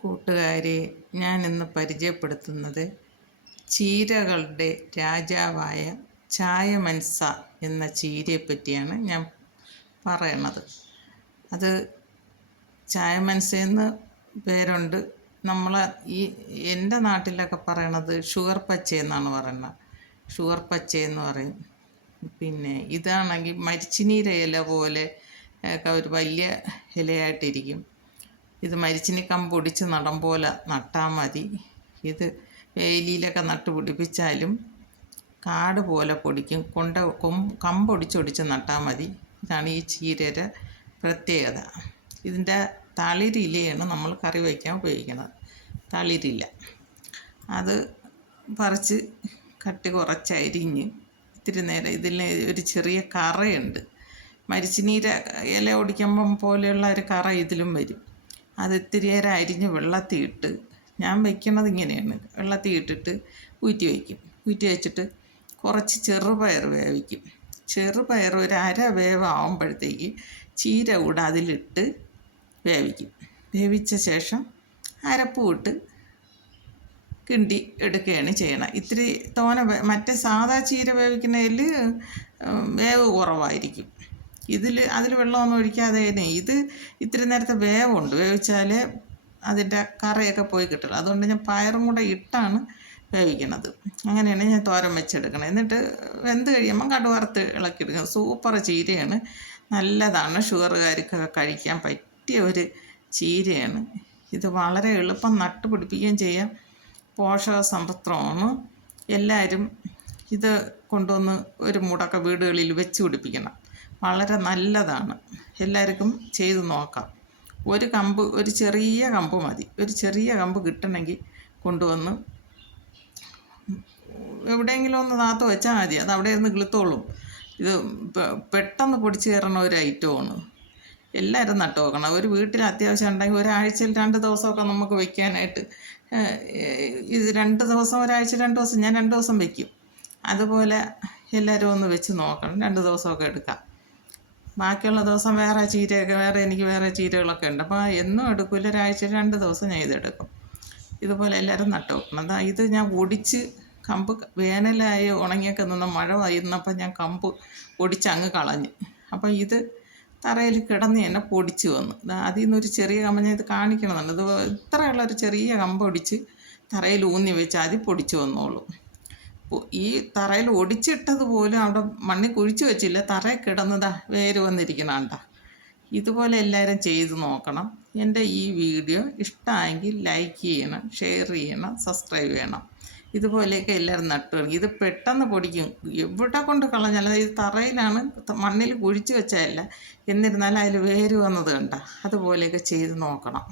കൂട്ടുകാരെ, ഞാൻ ഇന്ന് പരിചയപ്പെടുത്തുന്നത് ചീരകളുടെ രാജാവായ ചായമൻസ എന്ന ചീരയെ പറ്റിയാണ് ഞാൻ പറയണത്. അത് ചായമൻസ എന്ന് പേരുണ്ട്. എൻ്റെ നാട്ടിലൊക്കെ പറയണത് ഷുഗർ പച്ച എന്നാണ് പറയുന്നത്. ഷുഗർ പച്ച എന്ന് പറയും. പിന്നെ ഇതാണെങ്കിൽ മരിച്ചിനീര ഇല പോലെ ഒക്കെ ഒരു വലിയ ഇലയായിട്ടിരിക്കും. ഇത് മരിച്ചിനി കമ്പൊടിച്ച് നടും പോലെ നട്ടാൽ മതി. ഇത് വേലിയിലൊക്കെ നട്ട് പിടിപ്പിച്ചാലും കാട് പോലെ പൊടിക്കും. കമ്പൊടിച്ചൊടിച്ച് നട്ടാൽ മതി. ഇതാണ് ഈ ചീരയുടെ പ്രത്യേകത. ഇതിൻ്റെ തളിരിലയാണ് നമ്മൾ കറി വയ്ക്കാൻ ഉപയോഗിക്കുന്നത്. തളിരില അത് പറിച്ച് കട്ടി കുറച്ചരിഞ്ഞ് ഇത്തിരി നേരം ഇതിൽ ഒരു ചെറിയ കറയുണ്ട്. മരിച്ചിനീര ഇല ഒടിക്കുമ്പം പോലെയുള്ള ഒരു കറ ഇതിലും വരും. അത് ഇത്തിരി നേരം അരിഞ്ഞ് വെള്ളത്തിൽ ഇട്ട്, ഞാൻ വയ്ക്കണത് ഇങ്ങനെയാണ്, വെള്ളത്തിൽ ഇട്ടിട്ട് ഊറ്റി വയ്ക്കും. ഊറ്റി വെച്ചിട്ട് കുറച്ച് ചെറുപയർ വേവിക്കും. ചെറുപയർ ഒരു അര വേവാകുമ്പോഴത്തേക്ക് ചീര കൂടെ അതിലിട്ട് വേവിക്കും. വേവിച്ച ശേഷം അരപ്പ് ഇട്ട് കിണ്ടി എടുക്കുകയാണ് ചെയ്യണം. ഇത്തിരി മറ്റേ സാധാ ചീര വേവിക്കുന്നതിൽ വേവ് കുറവായിരിക്കും. അതിൽ വെള്ളമൊന്നും ഒഴിക്കാതെ തന്നെ ഇത് ഇത്തിരി നേരത്തെ വേവുണ്ട്. വേവിച്ചാലേ അതിൻ്റെ കറയൊക്കെ പോയി കിട്ടുള്ളൂ. അതുകൊണ്ട് ഞാൻ പയറും കൂടെ ഇട്ടാണ് വേവിക്കണത്. അങ്ങനെയാണ് ഞാൻ തോരൻ വെച്ചെടുക്കണം. എന്നിട്ട് വെന്ത് കഴിയുമ്പം കടുവറുത്ത് ഇളക്കിയെടുക്കണം. സൂപ്പർ ചീരയാണ്, നല്ലതാണ്. ഷുഗറുകാർക്കൊക്കെ കഴിക്കാൻ പറ്റിയ ഒരു ചീരയാണ്. ഇത് വളരെ എളുപ്പം നട്ട് പിടിപ്പിക്കുകയും ചെയ്യാം. പോഷക സമൃദ്ധമാണ്. എല്ലാവരും ഇത് കൊണ്ടുവന്ന് ഒരു മൂടൊക്കെ വീടുകളിൽ വെച്ച് പിടിപ്പിക്കണം. വളരെ നല്ലതാണ്. എല്ലാവർക്കും ചെയ്ത് നോക്കാം. ഒരു ചെറിയ കമ്പ് മതി. ഒരു ചെറിയ കമ്പ് കിട്ടണമെങ്കിൽ കൊണ്ടുവന്ന് എവിടെയെങ്കിലും ഒന്ന് നാത്ത് വെച്ചാൽ മതി. അത് അവിടെ ഇരുന്ന് കിളുത്തോളും. ഇത് പെട്ടെന്ന് പൊടിച്ച് കയറണ ഒരു ഐറ്റമാണ്. എല്ലാവരും നട്ട് നോക്കണം. ഒരു വീട്ടിൽ അത്യാവശ്യം ഉണ്ടെങ്കിൽ ഒരാഴ്ചയിൽ 2 ദിവസമൊക്കെ നമുക്ക് വയ്ക്കാനായിട്ട്. ഇത് 2 ദിവസം, ഒരാഴ്ച 2 ദിവസം, ഞാൻ 2 ദിവസം വയ്ക്കും. അതുപോലെ എല്ലാവരും ഒന്ന് വെച്ച് നോക്കണം. 2 ദിവസമൊക്കെ എടുക്കാം. ബാക്കിയുള്ള ദിവസം എനിക്ക് വേറെ ചീരകളൊക്കെ ഉണ്ട്. അപ്പോൾ എന്നും എടുക്കില്ല. ഒരാഴ്ച 2 ദിവസം ഞാൻ ഇതെടുക്കും. ഇതുപോലെ എല്ലാവരും നട്ട് വെക്കണം. ഇത് ഞാൻ ഒടിച്ച് കമ്പ് വേനലായി ഉണങ്ങിയൊക്കെ നിന്ന് മഴ വരുന്നപ്പോൾ ഞാൻ കമ്പ് ഒടിച്ച് അങ്ങ് കളഞ്ഞു. അപ്പോൾ ഇത് തറയിൽ കിടന്ന് തന്നെ പൊടിച്ച് വന്നു. അതിൽ നിന്നൊരു ചെറിയ കമ്പ് ഞാൻ ഇത് കാണിക്കണമെന്നുണ്ട്. ഇത് ഇത്രയുള്ളൊരു ചെറിയ കമ്പ് ഒടിച്ച് തറയിൽ ഊന്നി വെച്ച് അതിൽ പൊടിച്ച് വന്നോളൂ. ഈ തറയിൽ ഒടിച്ചിട്ടത് പോലും അവിടെ മണ്ണിൽ കുഴിച്ച് വെച്ചില്ല. തറയിൽ കിടന്നതാ വേര് വന്നിരിക്കണണ്ട. ഇതുപോലെ എല്ലാവരും ചെയ്ത് നോക്കണം. എൻ്റെ ഈ വീഡിയോ ഇഷ്ടമായെങ്കിൽ ലൈക്ക് ചെയ്യണം, ഷെയർ ചെയ്യണം, സബ്സ്ക്രൈബ് ചെയ്യണം. ഇതുപോലെയൊക്കെ എല്ലാവരും നട്ടു. ഇത് പെട്ടെന്ന് പൊടിക്കും. എവിടെ കൊണ്ട് കളഞ്ഞാലും ഇത് തറയിലാണ്, മണ്ണിൽ കുഴിച്ച് വെച്ചതല്ല. എന്നിരുന്നാലും അതിൽ വേര് വന്നത് കണ്ട. അതുപോലെയൊക്കെ ചെയ്ത് നോക്കണം.